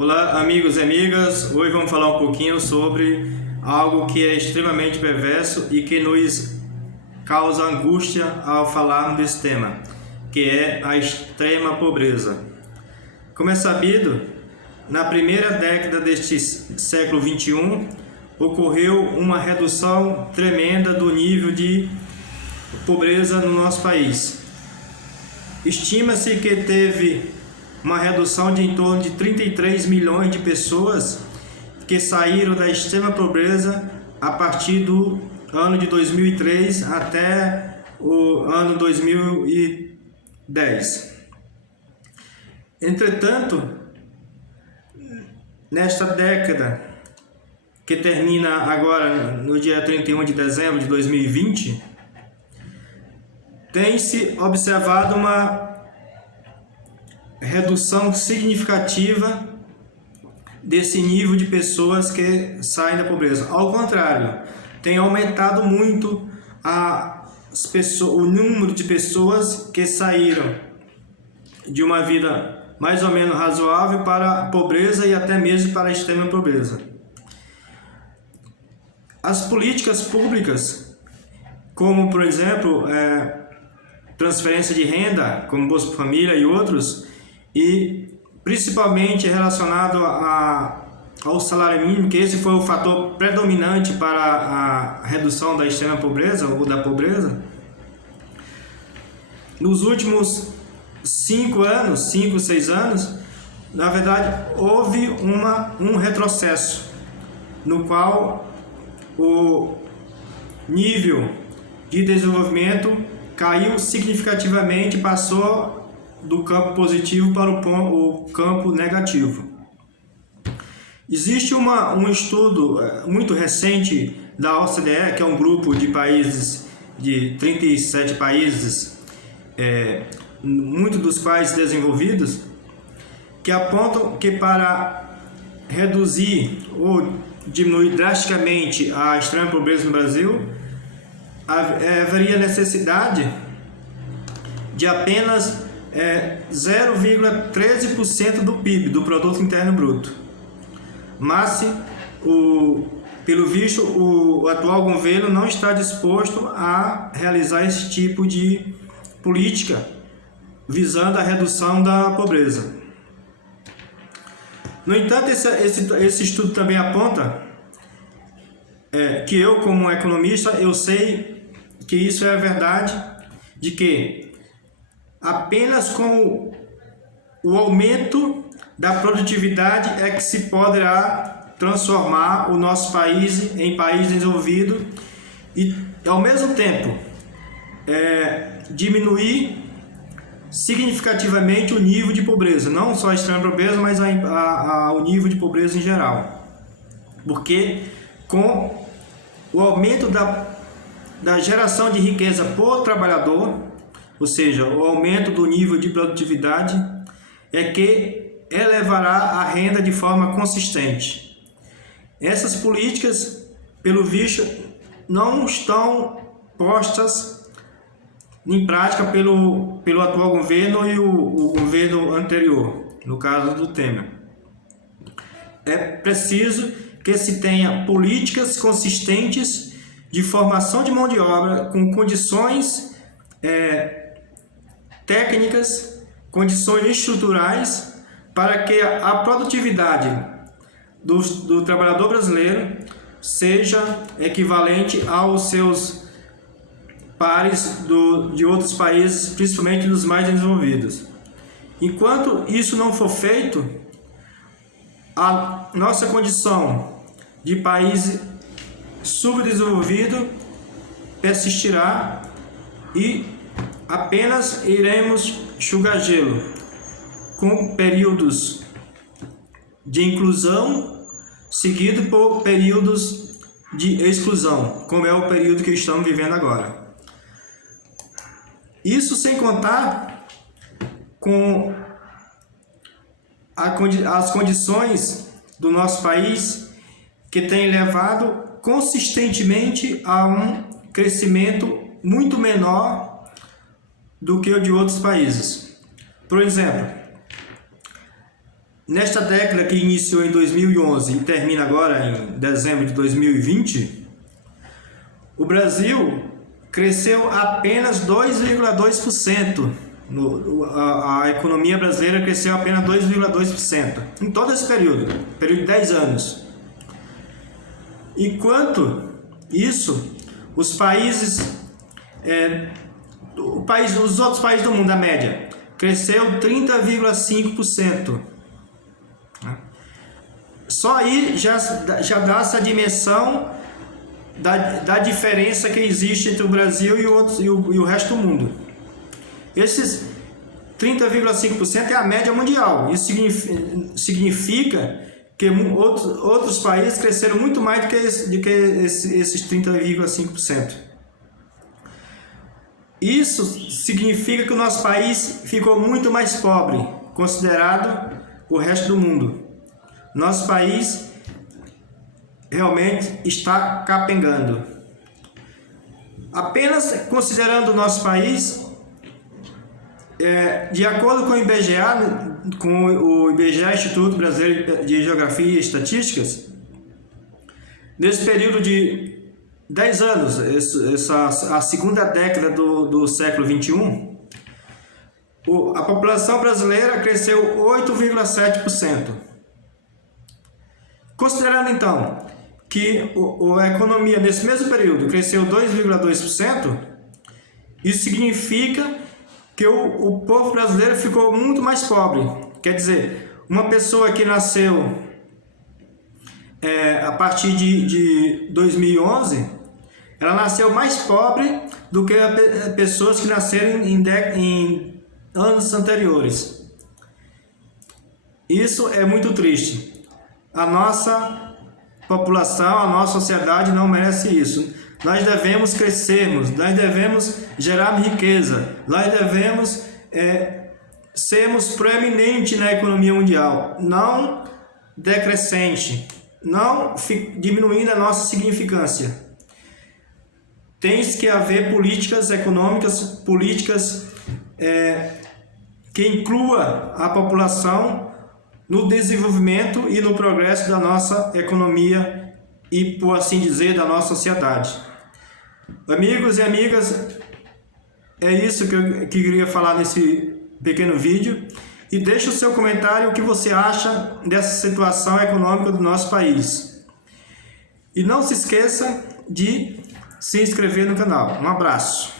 Olá, amigos e amigas. Hoje vamos falar um pouquinho sobre algo que é extremamente perverso e que nos causa angústia ao falarmos desse tema, que é a extrema pobreza. Como é sabido, na primeira década deste século XXI, ocorreu uma redução tremenda do nível de pobreza no nosso país. Estima-se que teve uma redução de em torno de 33 milhões de pessoas que saíram da extrema pobreza a partir do ano de 2003 até o ano 2010. Entretanto, nesta década, que termina agora no dia 31 de dezembro de 2020, tem-se observado uma redução significativa desse nível de pessoas que saem da pobreza. Ao contrário, tem aumentado muito o número de pessoas que saíram de uma vida mais ou menos razoável para a pobreza e até mesmo para a extrema pobreza. As políticas públicas, como por exemplo transferência de renda, como Bolsa Família e outros, e principalmente relacionado ao salário mínimo, que esse foi o fator predominante para a redução da extrema pobreza ou da pobreza. Nos últimos 5 anos, 6 anos, na verdade, houve um retrocesso, no qual o nível de desenvolvimento caiu significativamente, passou do campo positivo para o campo negativo. Existe um estudo muito recente da OCDE, que é um grupo de países, de 37 países, muitos dos quais desenvolvidos, que apontam que para reduzir ou diminuir drasticamente a extrema pobreza no Brasil, haveria necessidade de apenas 0,13% do PIB, do Produto Interno Bruto. Mas, pelo visto, o atual governo não está disposto a realizar esse tipo de política visando a redução da pobreza. No entanto, esse estudo também aponta que eu, como economista, eu sei que isso é a verdade, de que apenas com o aumento da produtividade é que se poderá transformar o nosso país em país desenvolvido e, ao mesmo tempo, diminuir significativamente o nível de pobreza, não só a extrema pobreza, mas o nível de pobreza em geral. Porque com o aumento da geração de riqueza por trabalhador, ou seja, o aumento do nível de produtividade, é que elevará a renda de forma consistente. Essas políticas, pelo visto, não estão postas em prática pelo atual governo e o governo anterior, no caso do Temer. É preciso que se tenha políticas consistentes de formação de mão de obra com condições técnicas, condições estruturais, para que a produtividade do trabalhador brasileiro seja equivalente aos seus pares de outros países, principalmente dos mais desenvolvidos. Enquanto isso não for feito, a nossa condição de país subdesenvolvido persistirá e apenas iremos enxugar gelo, com períodos de inclusão seguido por períodos de exclusão, como é o período que estamos vivendo agora. Isso sem contar com as condições do nosso país, que tem levado consistentemente a um crescimento muito menor do que o de outros países. Por exemplo, nesta década que iniciou em 2011 e termina agora em dezembro de 2020, o Brasil cresceu apenas 2,2%. A economia brasileira cresceu apenas 2,2% em todo esse período de 10 anos. Enquanto isso, os outros países do mundo, a média, cresceu 30,5%. Só aí já dá essa dimensão da diferença que existe entre o Brasil e o resto do mundo. Esses 30,5% é a média mundial. Isso significa que outros países cresceram muito mais do que esses 30,5%. Isso significa que o nosso país ficou muito mais pobre, considerado o resto do mundo. Nosso país realmente está capengando. Apenas considerando o nosso país, de acordo com o IBGE, Instituto Brasileiro de Geografia e Estatísticas, nesse período de 10 anos, a segunda década do século XXI, a população brasileira cresceu 8,7%. Considerando então que a economia nesse mesmo período cresceu 2,2%, isso significa que o povo brasileiro ficou muito mais pobre. Quer dizer, uma pessoa que nasceu a partir de 2011, ela nasceu mais pobre do que pessoas que nasceram em anos anteriores. Isso é muito triste. A nossa população, a nossa sociedade não merece isso. Nós devemos crescermos, nós devemos gerar riqueza, nós devemos sermos proeminentes na economia mundial, não decrescente, não diminuindo a nossa significância. Tem que haver políticas econômicas, políticas que inclua a população no desenvolvimento e no progresso da nossa economia e, por assim dizer, da nossa sociedade. Amigos e amigas, é isso que eu queria falar nesse pequeno vídeo. E deixe o seu comentário o que você acha dessa situação econômica do nosso país. E não se esqueça de se inscrever no canal. Um abraço.